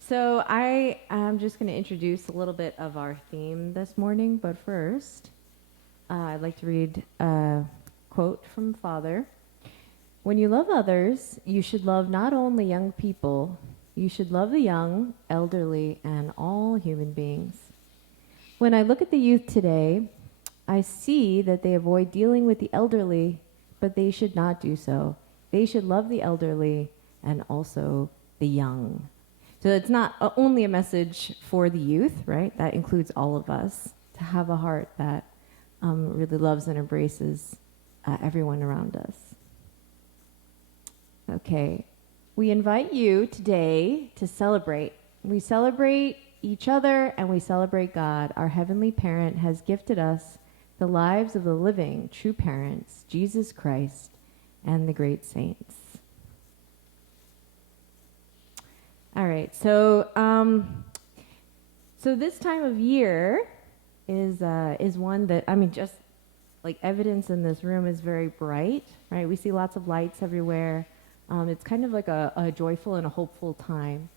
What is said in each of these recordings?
So I am just going to introduce a little bit of our theme this morning, but first, I'd like to read a quote from Father. When you love others, you should love not only young people, you should love the young, elderly, and all human beings. When I look at the youth today, I see that they avoid dealing with the elderly, but they should not do so. They should love the elderly and also the young. So it's not only a message for the youth, right? That includes all of us to have a heart that really loves and embraces everyone around us. Okay, we invite you today to celebrate. We celebrate each other and we celebrate God. Our Heavenly Parent has gifted us the lives of the living, true parents, Jesus Christ, and the great saints. All right, so this time of year is one that, I mean, just like evidence in this room is very bright, right? We see lots of lights everywhere. It's kind of like a joyful and a hopeful time.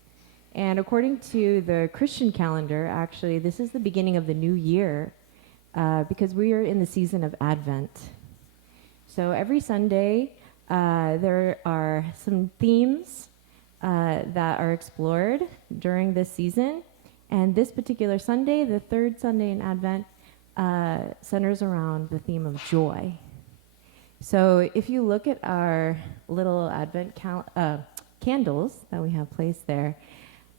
And according to the Christian calendar, actually, this is the beginning of the new year because we are in the season of Advent. So every Sunday, there are some themes that are explored during this season. And this particular Sunday, the third Sunday in Advent, centers around the theme of joy. So if you look at our little Advent candles that we have placed there,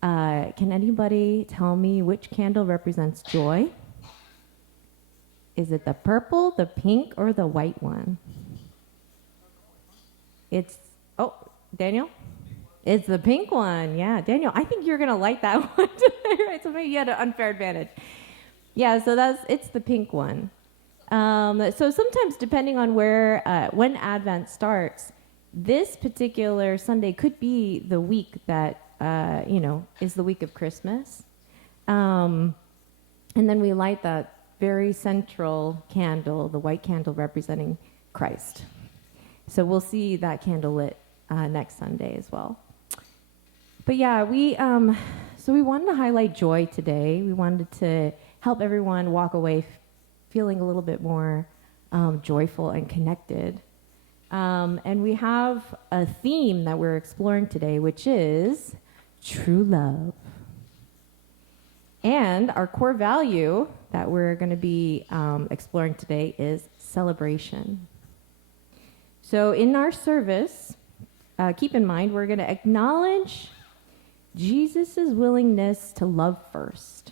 can anybody tell me which candle represents joy? Is it the purple, the pink, or the white one? Daniel? It's the pink one, yeah. Daniel, I think you're going to like that one today, right? So maybe you had an unfair advantage. Yeah, so it's the pink one. So sometimes, depending on when Advent starts, this particular Sunday could be the week that, is the week of Christmas. And then we light that very central candle, the white candle representing Christ. So we'll see that candle lit next Sunday as well. But yeah, we wanted to highlight joy today. We wanted to help everyone walk away feeling a little bit more joyful and connected. And we have a theme that we're exploring today, which is true love. And our core value that we're going to be exploring today is celebration. So in our service, keep in mind, we're going to acknowledge Jesus' willingness to love first,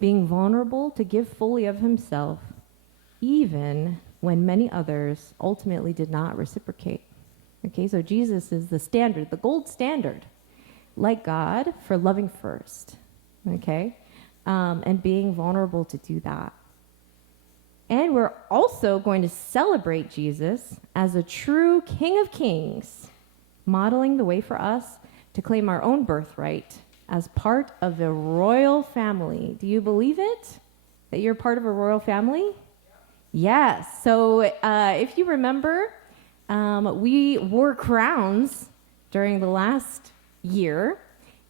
being vulnerable to give fully of himself, even when many others ultimately did not reciprocate. Okay, so Jesus is the standard, the gold standard, like God, for loving first, okay, and being vulnerable to do that. And we're also going to celebrate Jesus as a true King of Kings, modeling the way for us to claim our own birthright as part of a royal family. Do you believe it? That you're part of a royal family? Yes. So if you remember, we wore crowns during the last year,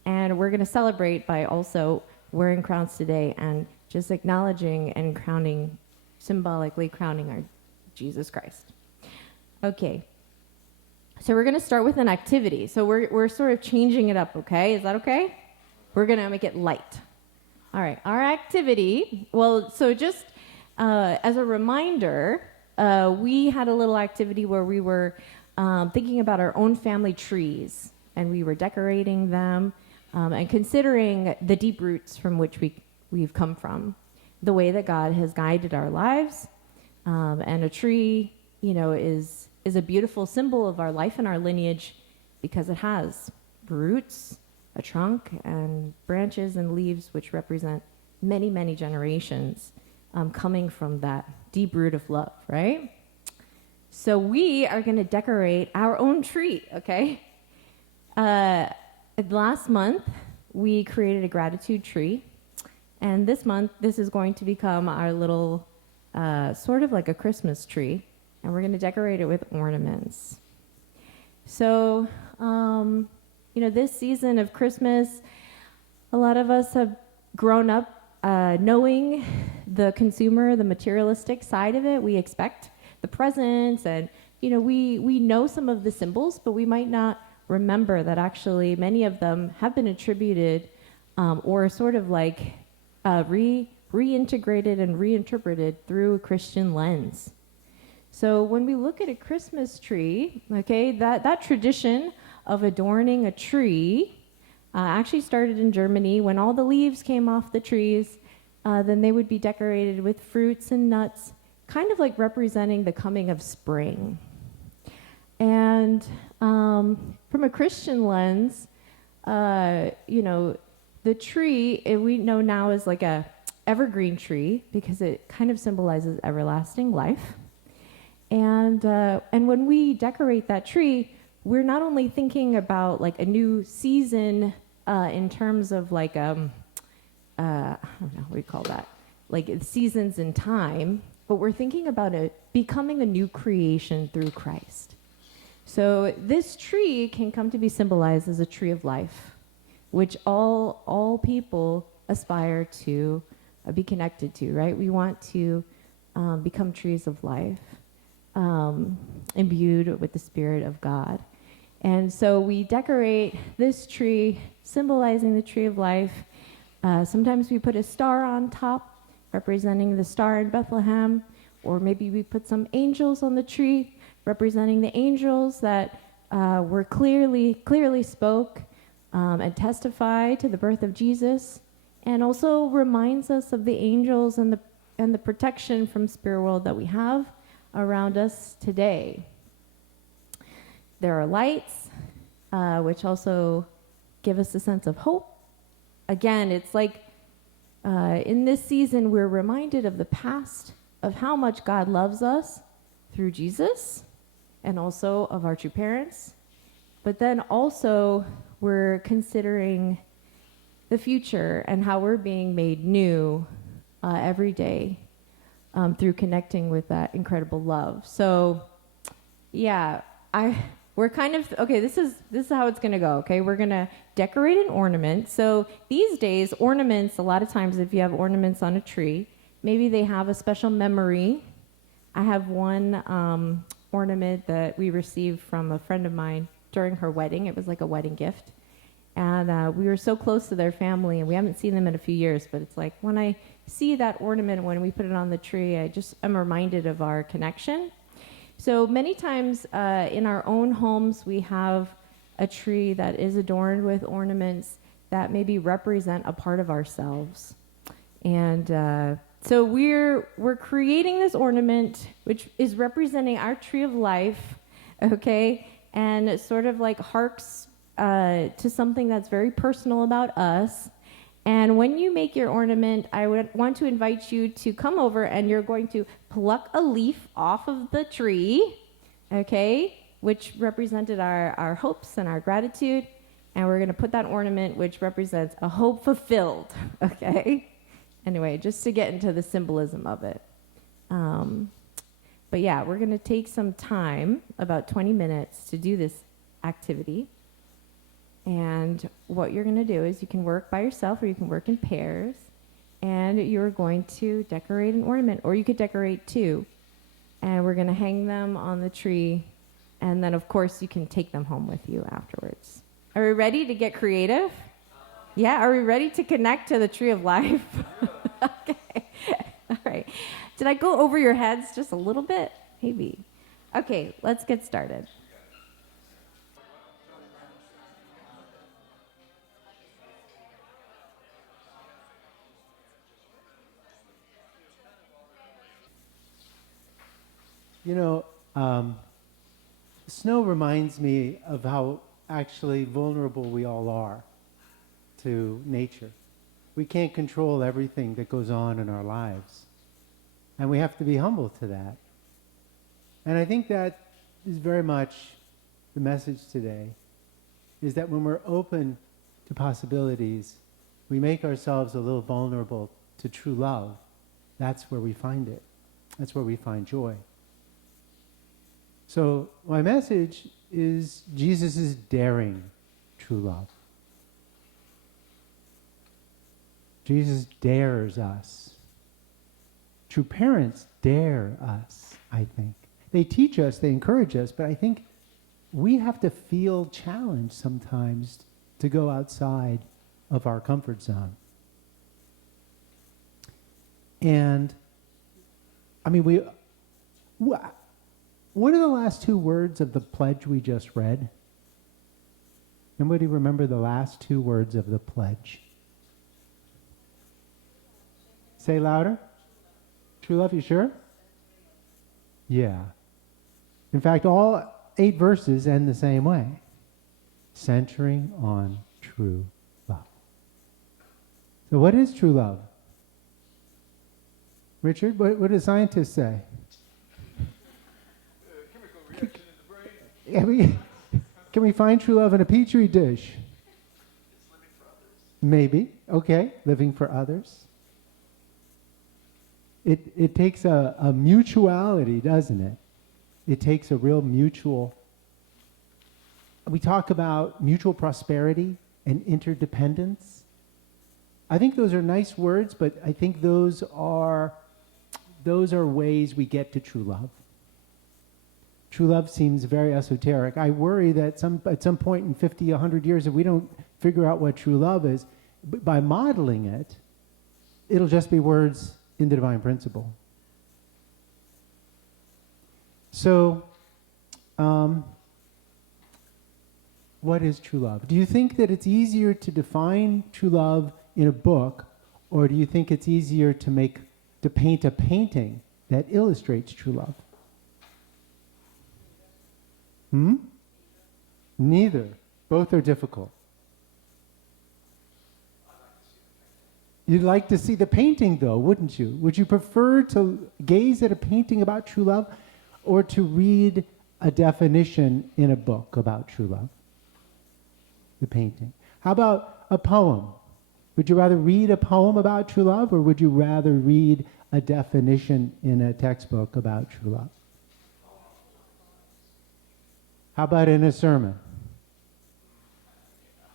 and we're going to celebrate by also wearing crowns today and just acknowledging and symbolically crowning our Jesus Christ. Okay. So we're going to start with an activity. So we're sort of changing it up, okay? Is that okay? We're going to make it light. All right. Our activity, so just as a reminder, we had a little activity where we were thinking about our own family trees, and we were decorating them and considering the deep roots from which we've come from, the way that God has guided our lives. And a tree, is a beautiful symbol of our life and our lineage because it has roots, a trunk, and branches and leaves which represent many, many generations coming from that deep root of love, right? So we are going to decorate our own tree, okay? Last month, we created a gratitude tree. And this month, this is going to become our little, sort of like a Christmas tree. and we're going to decorate it with ornaments. So, this season of Christmas, a lot of us have grown up knowing the consumer, the materialistic side of it. We expect the presents, and we know some of the symbols, but we might not remember that actually many of them have been attributed or sort of like reintegrated and reinterpreted through a Christian lens. So when we look at a Christmas tree, okay, that tradition of adorning a tree actually started in Germany. When all the leaves came off the trees, then they would be decorated with fruits and nuts, kind of like representing the coming of spring. And from a Christian lens, the tree, we know now is like a evergreen tree because it kind of symbolizes everlasting life. And when we decorate that tree, we're not only thinking about like a new season in terms of like I don't know what do you call that, like seasons in time, but we're thinking about it becoming a new creation through Christ. So this tree can come to be symbolized as a tree of life, which all people aspire to be connected to, right? We want to become trees of life, imbued with the Spirit of God. And so we decorate this tree, symbolizing the tree of life. Sometimes we put a star on top, representing the star in Bethlehem, or maybe we put some angels on the tree, representing the angels that were clearly spoke and testify to the birth of Jesus, and also reminds us of the angels and the protection from spirit world that we have around us today. There are lights, which also give us a sense of hope. Again, it's like in this season, we're reminded of the past, of how much God loves us through Jesus, and also of our true parents. But then also, we're considering the future and how we're being made new every day through connecting with that incredible love. So, yeah, we're kind of, okay, this is how it's going to go, okay? We're going to decorate an ornament. So these days, ornaments, a lot of times if you have ornaments on a tree, maybe they have a special memory. I have one ornament that we received from a friend of mine during her wedding. It was like a wedding gift. And we were so close to their family, and we haven't seen them in a few years, but it's like when I see that ornament, when we put it on the tree, I'm reminded of our connection. So many times in our own homes, we have a tree that is adorned with ornaments that maybe represent a part of ourselves. And so we're creating this ornament, which is representing our tree of life, okay? And it sort of like harks to something that's very personal about us. And when you make your ornament, I would want to invite you to come over, and you're going to pluck a leaf off of the tree, okay, which represented our hopes and our gratitude. And we're going to put that ornament, which represents a hope fulfilled, okay? Anyway, just to get into the symbolism of it. But yeah, we're going to take some time, about 20 minutes, to do this activity. And what you're going to do is you can work by yourself, or you can work in pairs, and you're going to decorate an ornament, or you could decorate two. And we're going to hang them on the tree, and then, of course, you can take them home with you afterwards. Are we ready to get creative? Yeah, are we ready to connect to the tree of life? Okay. All right. Did I go over your heads just a little bit? Maybe. Okay, let's get started. You know, snow reminds me of how actually vulnerable we all are to nature. We can't control everything that goes on in our lives, and we have to be humble to that. And I think that is very much the message today, is that when we're open to possibilities, we make ourselves a little vulnerable to true love. That's where we find it. That's where we find joy. So my message is Jesus is daring true love. Jesus dares us. True parents dare us, I think. They teach us, they encourage us, but I think we have to feel challenged sometimes to go outside of our comfort zone. And, I mean, what are the last two words of the pledge we just read? Anybody remember the last two words of the pledge? Say louder. True love, you sure? Yeah. In fact, all 8 verses end the same way. Centering on true love. So what is true love? Richard, what do scientists say? Chemical reaction in the brain. Can we find true love in a petri dish? It's living for others. Maybe. Okay. Living for others. It takes a mutuality, doesn't it? It takes a real mutual. We talk about mutual prosperity and interdependence. I think those are nice words, but I think those are ways we get to true love. True love seems very esoteric. I worry that at some point in 50, 100 years, if we don't figure out what true love is, by modeling it, it'll just be words in the divine principle. So, what is true love? Do you think that it's easier to define true love in a book, or do you think it's easier to paint a painting that illustrates true love? Neither. Both are difficult. You'd like to see the painting, though, wouldn't you? Would you prefer to gaze at a painting about true love or to read a definition in a book about true love? The painting. How about a poem? Would you rather read a poem about true love, or would you rather read a definition in a textbook about true love? How about in a sermon?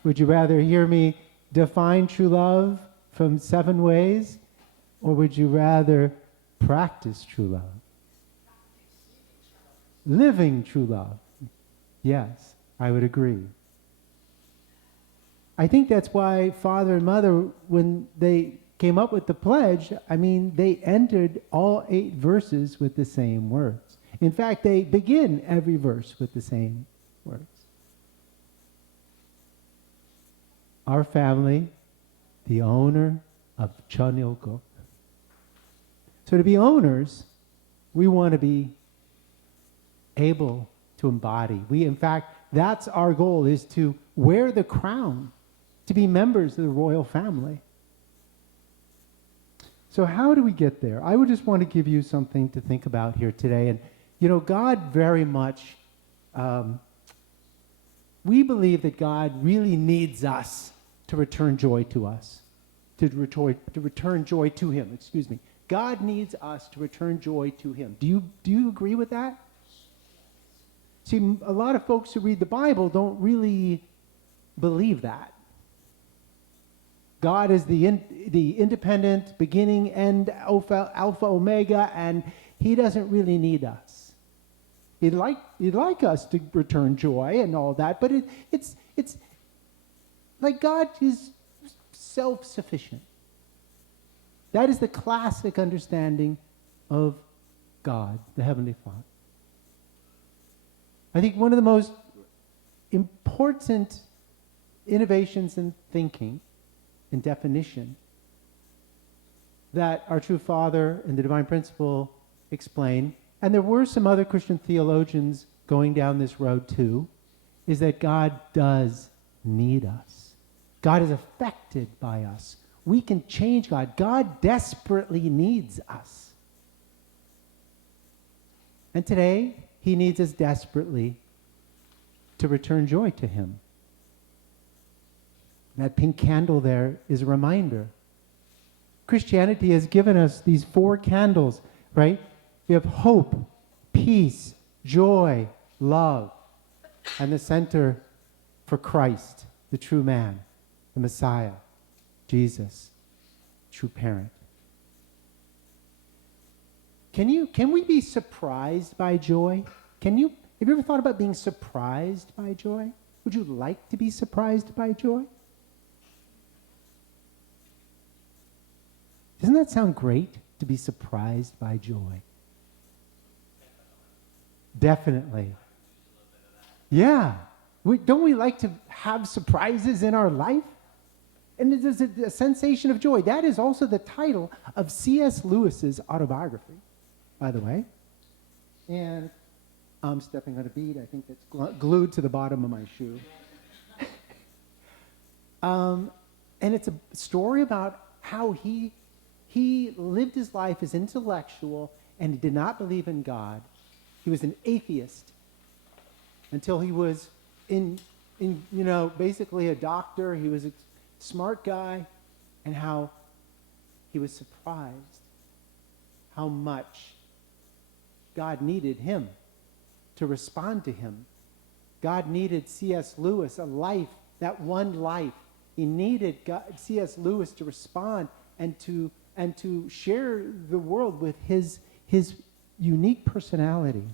Would you rather hear me define true love from 7 ways, or would you rather practice true love? Living true love. Yes, I would agree. I think that's why Father and Mother, when they came up with the pledge, I mean, they entered all 8 verses with the same words. In fact, they begin every verse with the same words. Our family, the owner of Chanilko. So to be owners, we want to be able to embody. In fact, that's our goal, is to wear the crown, to be members of the royal family. So how do we get there? I would just want to give you something to think about here today. And, God very much, we believe that God really needs us to return joy to us, to return joy to him, excuse me. God needs us to return joy to him. Do you agree with that? See, a lot of folks who read the Bible don't really believe that. God is the independent beginning, end, alpha, omega, and he doesn't really need us. He'd like us to return joy and all that, but it's like God is self-sufficient. That is the classic understanding of God, the Heavenly Father. I think one of the most important innovations in thinking, in definition, that our true Father and the divine principle explain, and there were some other Christian theologians going down this road too, is that God does need us. God is affected by us. We can change God. God desperately needs us. And today, he needs us desperately to return joy to him. That pink candle there is a reminder. Christianity has given us these 4 candles, right? We have hope, peace, joy, love, and the center for Christ, the true man, the Messiah, Jesus, true parent. Can we be surprised by joy? Have you ever thought about being surprised by joy? Would you like to be surprised by joy? Doesn't that sound great, to be surprised by joy? Definitely. Yeah. Don't we like to have surprises in our life? And there's a sensation of joy. That is also the title of C.S. Lewis's autobiography, by the way. And I'm stepping on a bead. I think that's glued to the bottom of my shoe. And it's a story about how he lived his life as intellectual and he did not believe in God. He was an atheist until he was basically a doctor. He was a smart guy, and how he was surprised how much God needed him to respond to him. God needed C.S. Lewis, a life, that one life. He needed C.S. Lewis to respond and to share the world with his unique personality.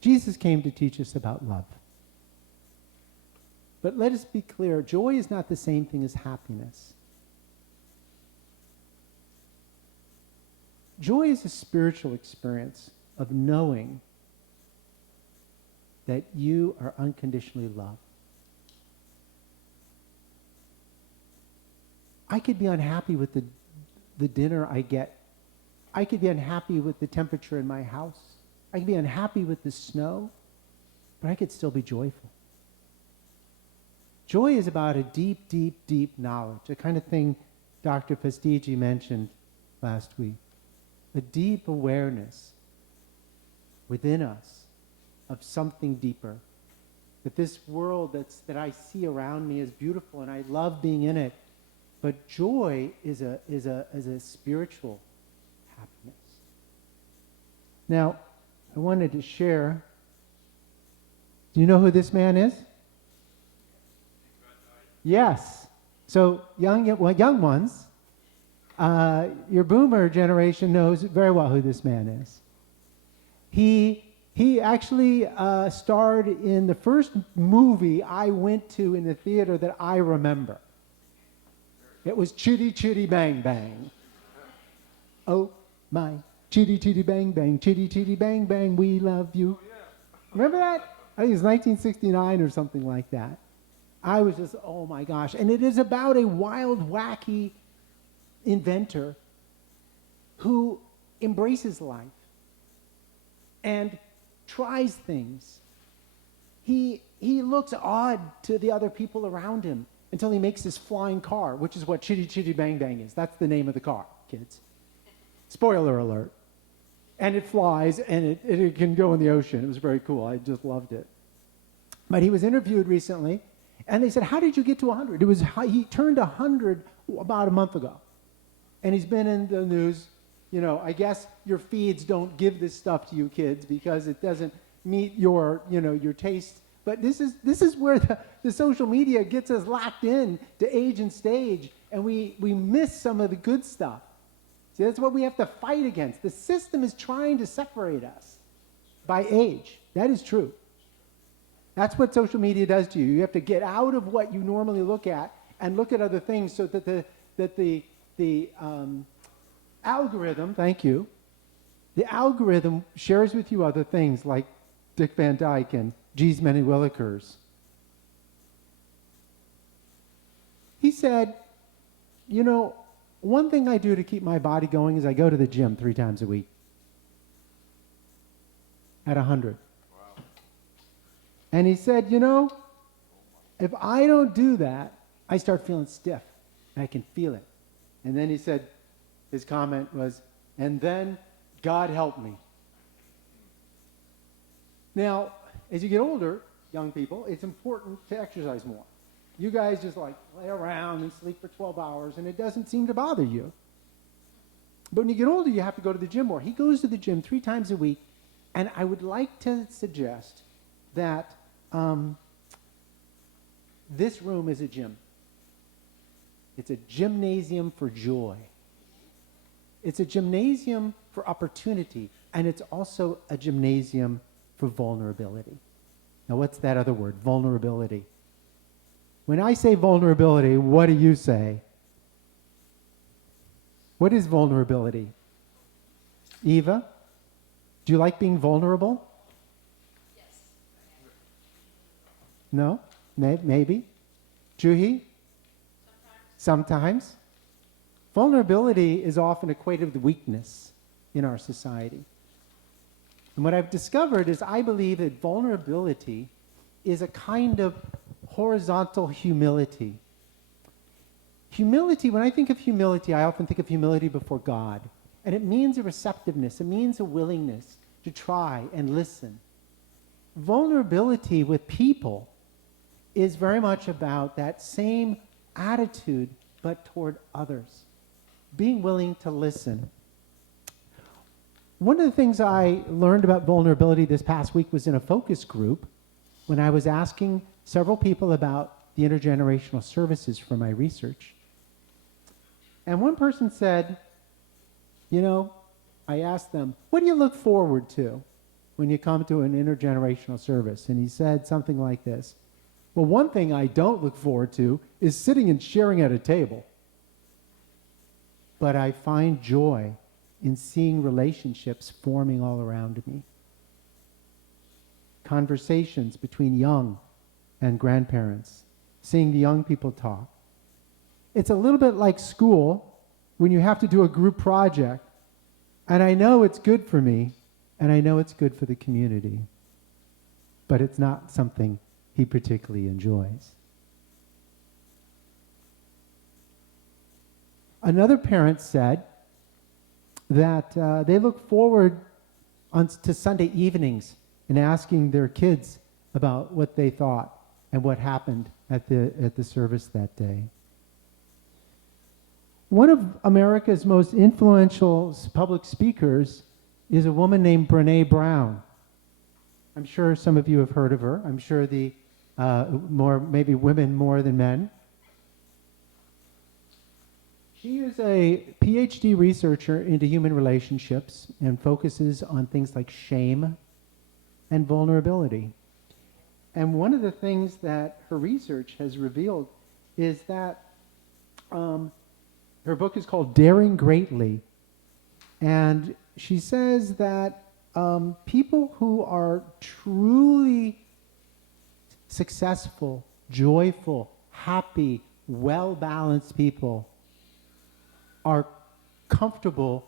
Jesus came to teach us about love. But let us be clear, joy is not the same thing as happiness. Joy is a spiritual experience of knowing that you are unconditionally loved. I could be unhappy with the dinner I get. I could be unhappy with the temperature in my house. I could be unhappy with the snow, but I could still be joyful. Joy is about a deep, deep, deep knowledge, the kind of thing Dr. Fastiggi mentioned last week. A deep awareness within us of something deeper. That this world that I see around me is beautiful and I love being in it. But joy is a spiritual happiness. Now, I wanted to share. Do you know who this man is? Yes. So young ones, your boomer generation knows very well who this man is. He actually starred in the first movie I went to in the theater that I remember. It was Chitty Chitty Bang Bang. Oh my, Chitty Chitty Bang Bang, Chitty Chitty Bang Bang, we love you. Remember that? I think it was 1969 or something like that. I was just, oh my gosh. And it is about a wild, wacky inventor who embraces life and tries things. He looks odd to the other people around him until he makes this flying car, which is what Chitty Chitty Bang Bang is. That's the name of the car, kids. Spoiler alert. And it flies, and it can go in the ocean. It was very cool. I just loved it. But he was interviewed recently, and they said, how did you get to 100? He turned 100 about a month ago. And he's been in the news. You know, I guess your feeds don't give this stuff to you kids because it doesn't meet your taste. But this is where the social media gets us locked in to age and stage, and we miss some of the good stuff. See, that's what we have to fight against. The system is trying to separate us by age. That is true. That's what social media does to you. You have to get out of what you normally look at and look at other things so that the algorithm, thank you, the algorithm shares with you other things like Dick Van Dyke and G's Many Willikers. He said, one thing I do to keep my body going is I go to the gym 3 times a week at 100. Wow. And he said, if I don't do that, I start feeling stiff. I can feel it. And then he said, his comment was, and then God help me. Now, as you get older, young people, it's important to exercise more. You guys just lay around and sleep for 12 hours, and it doesn't seem to bother you. But when you get older, you have to go to the gym more. He goes to the gym 3 times a week, And I would like to suggest that this room is a gym. It's a gymnasium for joy. It's a gymnasium for opportunity, and it's also a gymnasium for vulnerability. Now, what's that other word? Vulnerability. When I say vulnerability, what do you say? What is vulnerability? Eva, do you like being vulnerable? Yes. No? Maybe? Juhi? Sometimes. Vulnerability is often equated with weakness in our society. And what I've discovered is I believe that vulnerability is a kind of horizontal humility. Humility, when I think of humility, I often think of humility before God. And it means a receptiveness. It means a willingness to try and listen. Vulnerability with people is very much about that same attitude, but toward others. Being willing to listen. One of the things I learned about vulnerability this past week was in a focus group when I was asking several people about the intergenerational services for my research. And one person said, you know, I asked them, what do you look forward to when you come to an intergenerational service? And he said something like this. Well, one thing I don't look forward to is sitting and sharing at a table. But I find joy in seeing relationships forming all around me. Conversations between young and grandparents, seeing the young people talk. It's a little bit like school when you have to do a group project. And I know it's good for me, and I know it's good for the community. But it's not something he particularly enjoys. Another parent said that they look forward to Sunday evenings and asking their kids about what they thought and what happened at the service that day. One of America's most influential public speakers is a woman named Brené Brown. I'm sure some of you have heard of her. I'm sure maybe women more than men. She is a PhD researcher into human relationships and focuses on things like shame and vulnerability. And one of the things that her research has revealed is that her book is called Daring Greatly. And she says that people who are truly successful, joyful, happy, well-balanced people are comfortable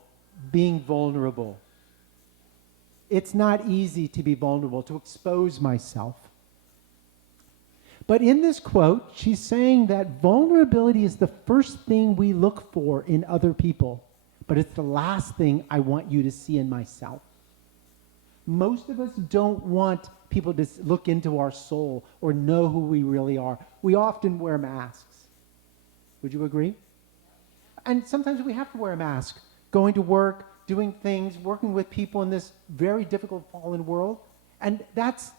being vulnerable. It's not easy to be vulnerable, to expose myself. But in this quote, she's saying that vulnerability is the first thing we look for in other people, but it's the last thing I want you to see in myself. Most of us don't want people to look into our soul or know who we really are. We often wear masks. Would you agree? And sometimes we have to wear a mask, going to work, doing things, working with people in this very difficult fallen world. And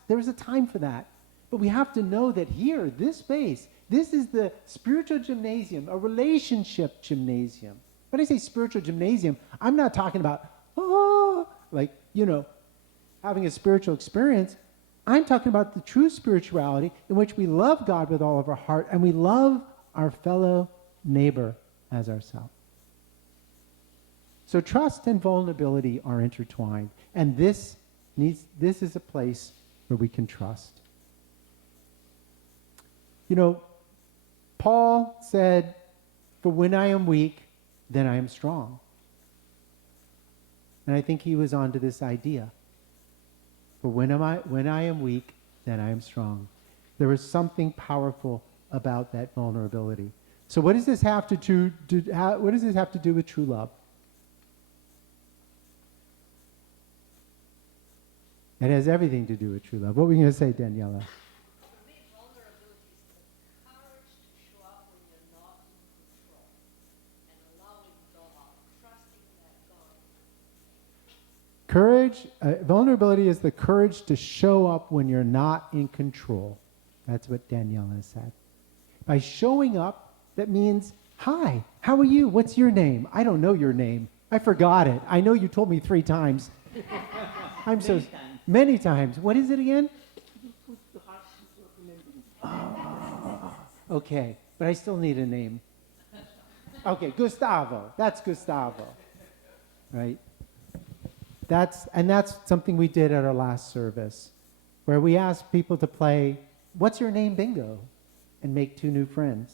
there's a time for that. But we have to know that here, this space, this is the spiritual gymnasium, a relationship gymnasium. When I say spiritual gymnasium, I'm not talking about, having a spiritual experience. I'm talking about the true spirituality in which we love God with all of our heart and we love our fellow neighbor as ourselves. So trust and vulnerability are intertwined, and this is a place where we can trust. You know, Paul said, "For when I am weak, then I am strong." And I think he was onto this idea. For when I am weak, then I am strong. There is something powerful about that vulnerability. So what does this have to do? What does this have to do with true love? It has everything to do with true love. What were you going to say, Daniela? For me, vulnerability is the courage to show up when you're not in control and allowing God, trusting that God. vulnerability is the courage to show up when you're not in control. That's what Daniela said. By showing up, that means, hi, how are you? What's your name? I don't know your name. I forgot it. I know you told me 3 times. Many times. What is it again? Okay, but I still need a name. Okay, Gustavo. That's Gustavo. Right? That's something we did at our last service, where we asked people to play, what's your name bingo? And make 2 new friends.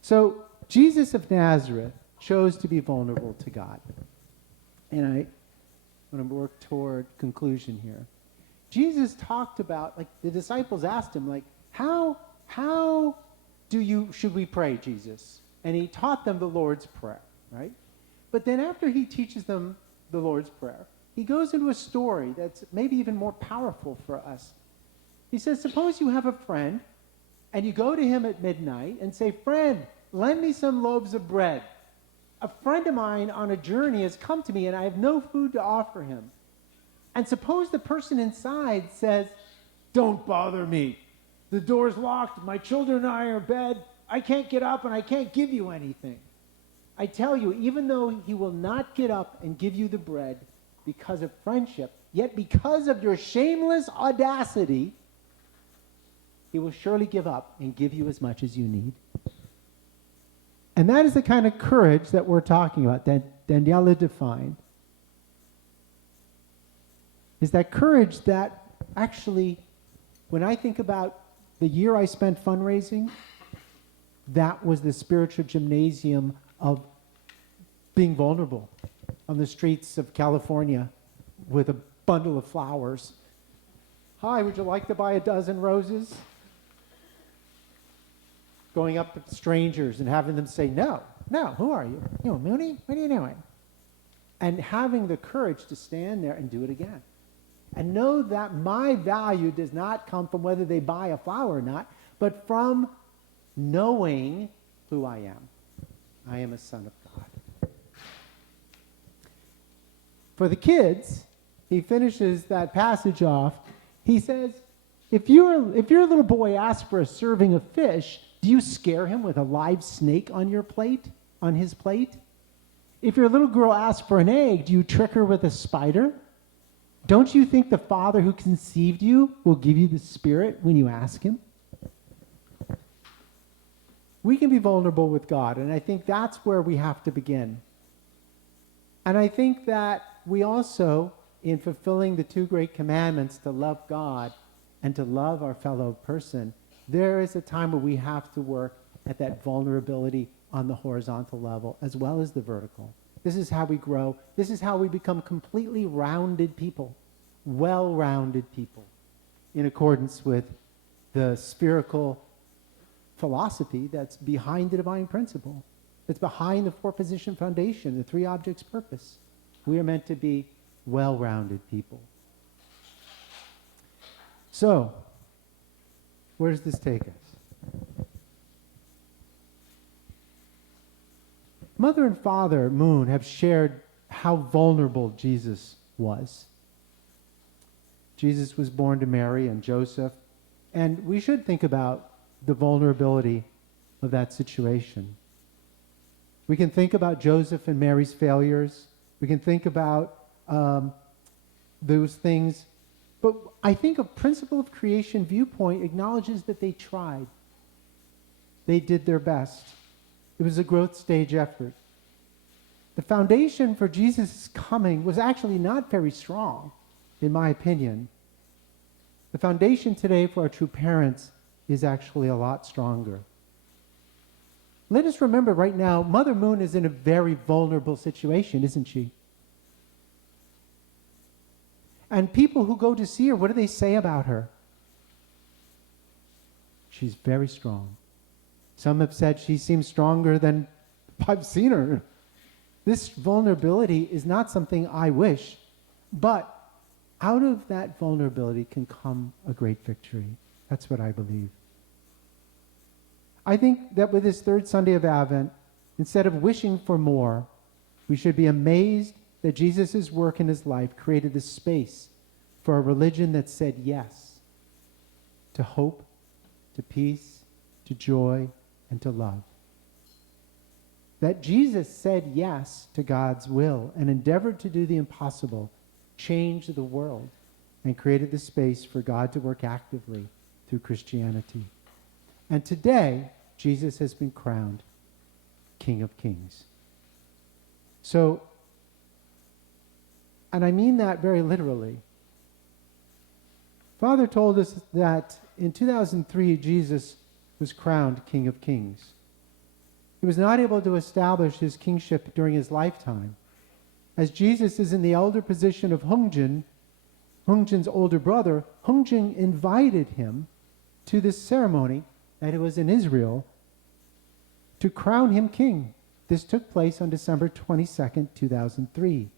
So Jesus of Nazareth chose to be vulnerable to God. And I want to work toward conclusion here. Jesus talked about, like the disciples asked him, like, how should we pray, Jesus? And he taught them the Lord's Prayer, right? But then after he teaches them the Lord's Prayer, he goes into a story that's maybe even more powerful for us. He says, suppose you have a friend, and you go to him at midnight and say, friend, lend me some loaves of bread. A friend of mine on a journey has come to me, and I have no food to offer him. And suppose the person inside says, don't bother me. The door's locked. My children and I are in bed. I can't get up, and I can't give you anything. I tell you, even though he will not get up and give you the bread because of friendship, yet because of your shameless audacity, he will surely give up and give you as much as you need. And that is the kind of courage that we're talking about, that Daniela defined. Is that courage that actually, when I think about the year I spent fundraising, that was the spiritual gymnasium of being vulnerable on the streets of California with a bundle of flowers. Hi, would you like to buy a dozen roses? Going up to strangers and having them say, no, who are you? You know, Mooney, what are you doing? And having the courage to stand there and do it again. And know that my value does not come from whether they buy a flower or not, but from knowing who I am. I am a son of God. For the kids, he finishes that passage off. He says, if your little boy asks for a serving of fish, do you scare him with a live snake on your plate, on his plate? If your little girl asks for an egg, do you trick her with a spider? Don't you think the Father who conceived you will give you the Spirit when you ask him? We can be vulnerable with God, and I think that's where we have to begin. And I think that we also, in fulfilling the 2 great commandments to love God and to love our fellow person, there is a time where we have to work at that vulnerability on the horizontal level as well as the vertical. This is how we grow. This is how we become completely rounded people, well-rounded people, in accordance with the spherical philosophy that's behind the divine principle. It's behind the 4-position foundation, the 3 objects purpose. We are meant to be well-rounded people. So, where does this take us? Mother and Father Moon have shared how vulnerable Jesus was. Jesus was born to Mary and Joseph, and we should think about the vulnerability of that situation. We can think about Joseph and Mary's failures. We can think about those things. But I think a principle of creation viewpoint acknowledges that they tried. They did their best. It was a growth stage effort. The foundation for Jesus' coming was actually not very strong, in my opinion. The foundation today for our true parents is actually a lot stronger. Let us remember right now, Mother Moon is in a very vulnerable situation, isn't she? And people who go to see her, what do they say about her? She's very strong. Some have said she seems stronger than I've seen her. This vulnerability is not something I wish, but out of that vulnerability can come a great victory. That's what I believe. I think that with this 3rd Sunday of Advent, instead of wishing for more, we should be amazed that Jesus' work in his life created the space for a religion that said yes to hope, to peace, to joy, and to love. That Jesus said yes to God's will and endeavored to do the impossible, changed the world, and created the space for God to work actively through Christianity. And today, Jesus has been crowned King of Kings. So, and I mean that very literally. Father told us that in 2003, Jesus was crowned King of Kings. He was not able to establish his kingship during his lifetime. As Jesus is in the elder position of Hungjin's older brother, Hungjin invited him to this ceremony that it was in Israel to crown him king. This took place on December 22nd, 2003.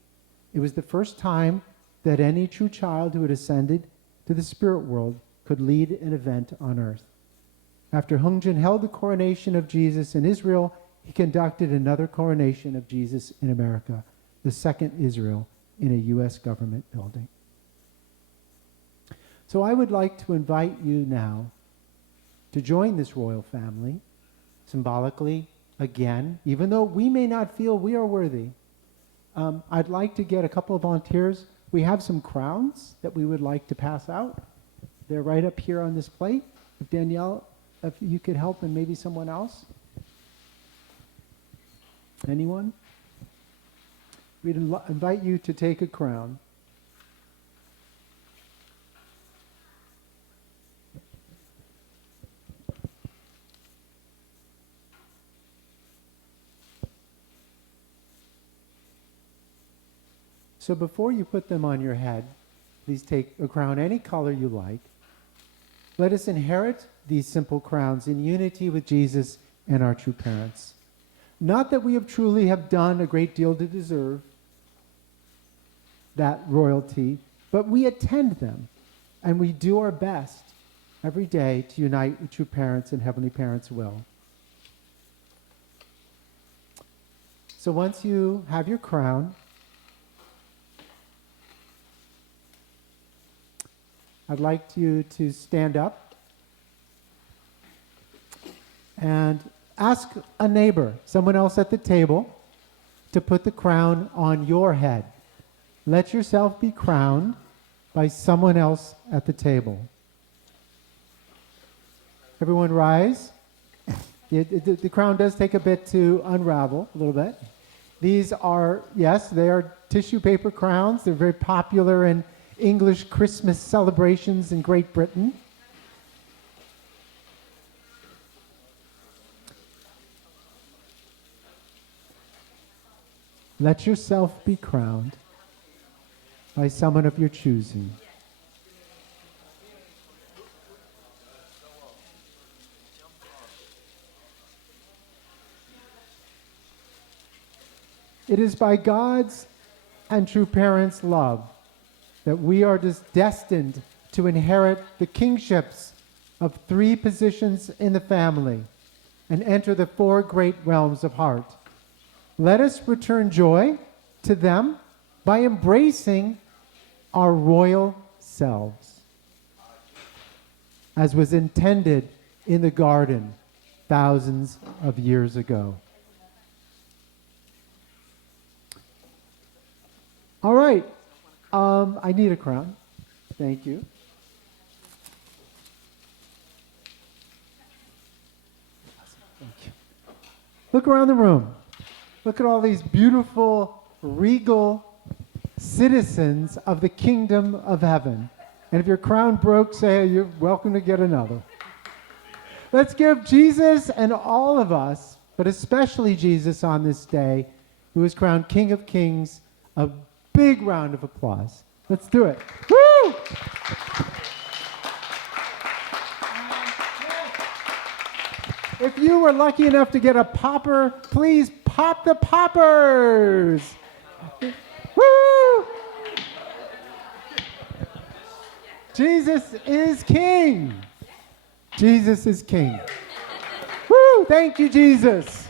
It was the first time that any true child who had ascended to the spirit world could lead an event on earth. After Hungjin held the coronation of Jesus in Israel, he conducted another coronation of Jesus in America, the second Israel, in a U.S. government building. So I would like to invite you now to join this royal family, symbolically, again, even though we may not feel we are worthy. I'd like to get a couple of volunteers. We have some crowns that we would like to pass out. They're right up here on this plate. If Danielle, if you could help, and maybe someone else. Anyone? We'd invite you to take a crown. So before you put them on your head, please take a crown any color you like. Let us inherit these simple crowns in unity with Jesus and our true parents. Not that we have truly have done a great deal to deserve that royalty, but we attend them, and we do our best every day to unite with true parents and heavenly parents' will. So once you have your crown, I'd like you to stand up and ask a neighbor, someone else at the table, to put the crown on your head. Let yourself be crowned by someone else at the table. Everyone rise. The crown does take a bit to unravel, a little bit. These are, yes, they are tissue paper crowns. They're very popular in English Christmas celebrations in Great Britain. Let yourself be crowned by someone of your choosing. It is by God's and true parents' love that we are destined to inherit the kingships of 3 positions in the family and enter the 4 great realms of heart. Let us return joy to them by embracing our royal selves, as was intended in the garden thousands of years ago. All right. I need a crown. Thank you. Thank you. Look around the room. Look at all these beautiful, regal citizens of the kingdom of heaven. And if your crown broke, say you're welcome to get another. Let's give Jesus and all of us, but especially Jesus on this day, who is crowned King of Kings, a big round of applause. Let's do it. Woo! If you were lucky enough to get a popper, please pop the poppers. Woo! Jesus is King. Jesus is King. Woo! Thank you, Jesus.